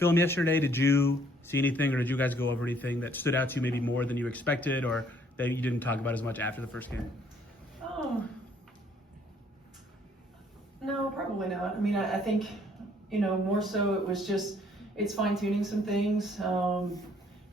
film yesterday. Did you see anything, or did you guys go over anything that stood out to you maybe more than you expected, or that you didn't talk about as much after the first game? No, probably not. I mean, I think, more so it was just, it's fine tuning some things.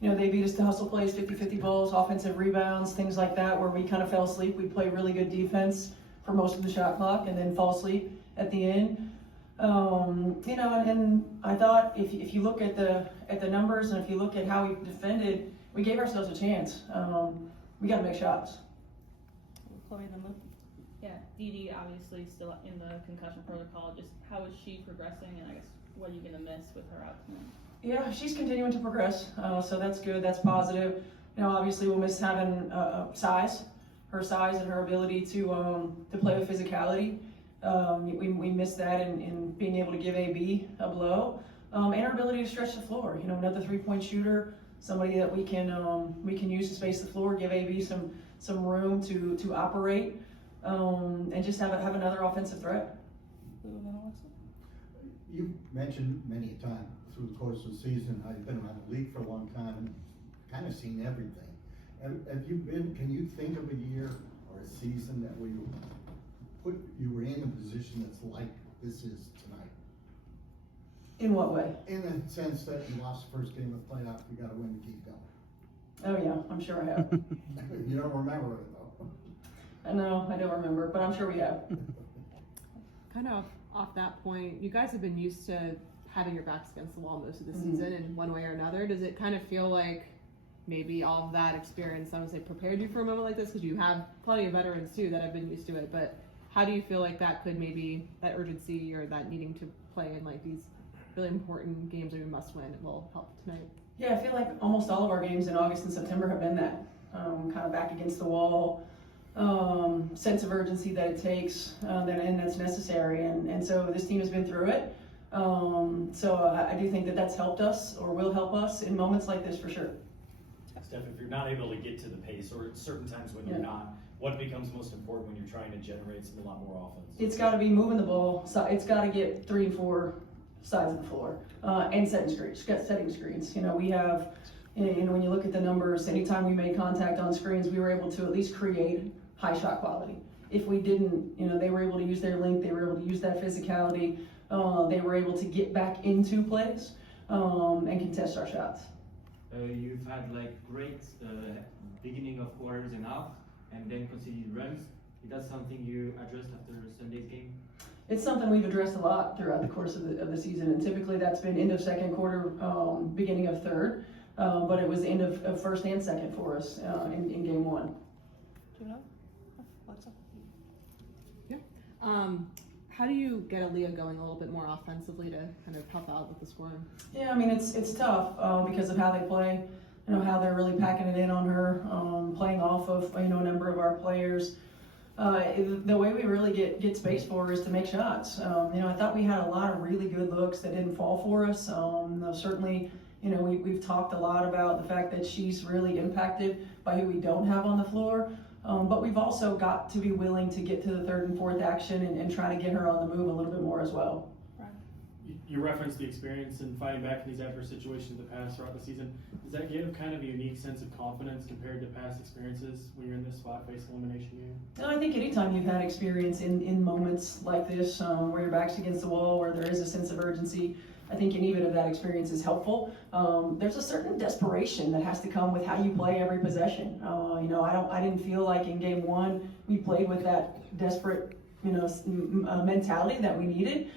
They beat us to hustle plays, 50-50 balls, offensive rebounds, things like that, where we kind of fell asleep. We played really good defense for most of the shot clock and then fall asleep at the end. And I thought if you look at the numbers and if you look at how we defended, we gave ourselves a chance. We got to make shots. Chloe, the move. Yeah, Dee Dee obviously still in the concussion protocol. Just how is she progressing, and I guess what are you gonna miss with her out tonight? Yeah, she's continuing to progress, so that's good. That's positive. Obviously we'll miss having her size and her ability to play with physicality. We miss that in being able to give AB a blow, and her ability to stretch the floor. Another 3-point shooter, somebody that we can use to space the floor, give AB some room to operate, and just have another offensive threat. You've mentioned many a time through the course of the season how you've been around the league for a long time and kind of seen everything. Can you think of a year or a season that where you were in a position that's like this is tonight? In what way? In the sense that you lost the first game of the playoff, you got to win to keep going. Oh yeah, I'm sure I have. You don't remember it though. I know, I don't remember, but I'm sure we have. Kind of off that point, you guys have been used to having your backs against the wall most of the season in one way or another. Does it kind of feel like maybe all of that experience, I would say, prepared you for a moment like this? Because you have plenty of veterans too that have been used to it, but how do you feel like that could maybe, that urgency or that needing to play in like these really important games that you must win will help tonight? Yeah, I feel like almost all of our games in August and September have been that. Kind of back against the wall, sense of urgency that it takes, and that's necessary. And so this team has been through it. So I do think that that's helped us or will help us in moments like this for sure. Steph, if you're not able to get to the pace or at certain times when you're not, what becomes most important when you're trying to generate a lot more offense? It's got to be moving the ball. So it's got to get 3 and 4 sides of the floor and setting screens. We have, when you look at the numbers, anytime we made contact on screens, we were able to at least create high shot quality. If we didn't, they were able to use their length, they were able to use that physicality, they were able to get back into plays and contest our shots. You've had great beginning of quarters and half, and then conceded runs. Is that something you addressed after Sunday's game? It's something we've addressed a lot throughout the course of the season, and typically that's been end of second quarter, beginning of third, but it was end of first and second for us in game 1. Do you know? What's up? Yeah. How do you get Aaliyah going a little bit more offensively to kind of help out with the scoring? Yeah, I mean it's tough because of how they play. How they're really packing it in on her, playing off of a number of our players. The way we really get space for her is to make shots. I thought we had a lot of really good looks that didn't fall for us. Certainly, we've talked a lot about the fact that she's really impacted by who we don't have on the floor. But we've also got to be willing to get to the third and fourth action and try to get her on the move a little bit more as well. You referenced the experience in fighting back in these adverse situations in the past throughout the season. Does that give kind of a unique sense of confidence compared to past experiences when you're in this spot-based elimination game? No, I think anytime you've had experience in moments like this, where your back's against the wall, where there is a sense of urgency, I think any bit of that experience is helpful. There's a certain desperation that has to come with how you play every possession. I didn't feel like in game 1 we played with that desperate, mentality that we needed.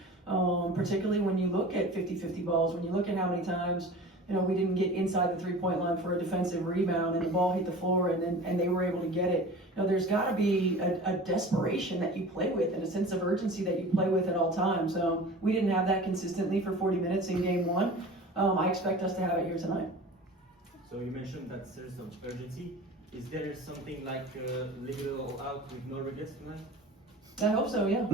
Particularly when you look at 50-50 balls, when you look at how many times we didn't get inside the 3-point line for a defensive rebound and the ball hit the floor and they were able to get it. There's got to be a desperation that you play with and a sense of urgency that you play with at all times. We didn't have that consistently for 40 minutes in game 1. I expect us to have it here tonight. So you mentioned that sense of urgency. Is there something like leave it all out with no regrets tonight? I hope so, yeah.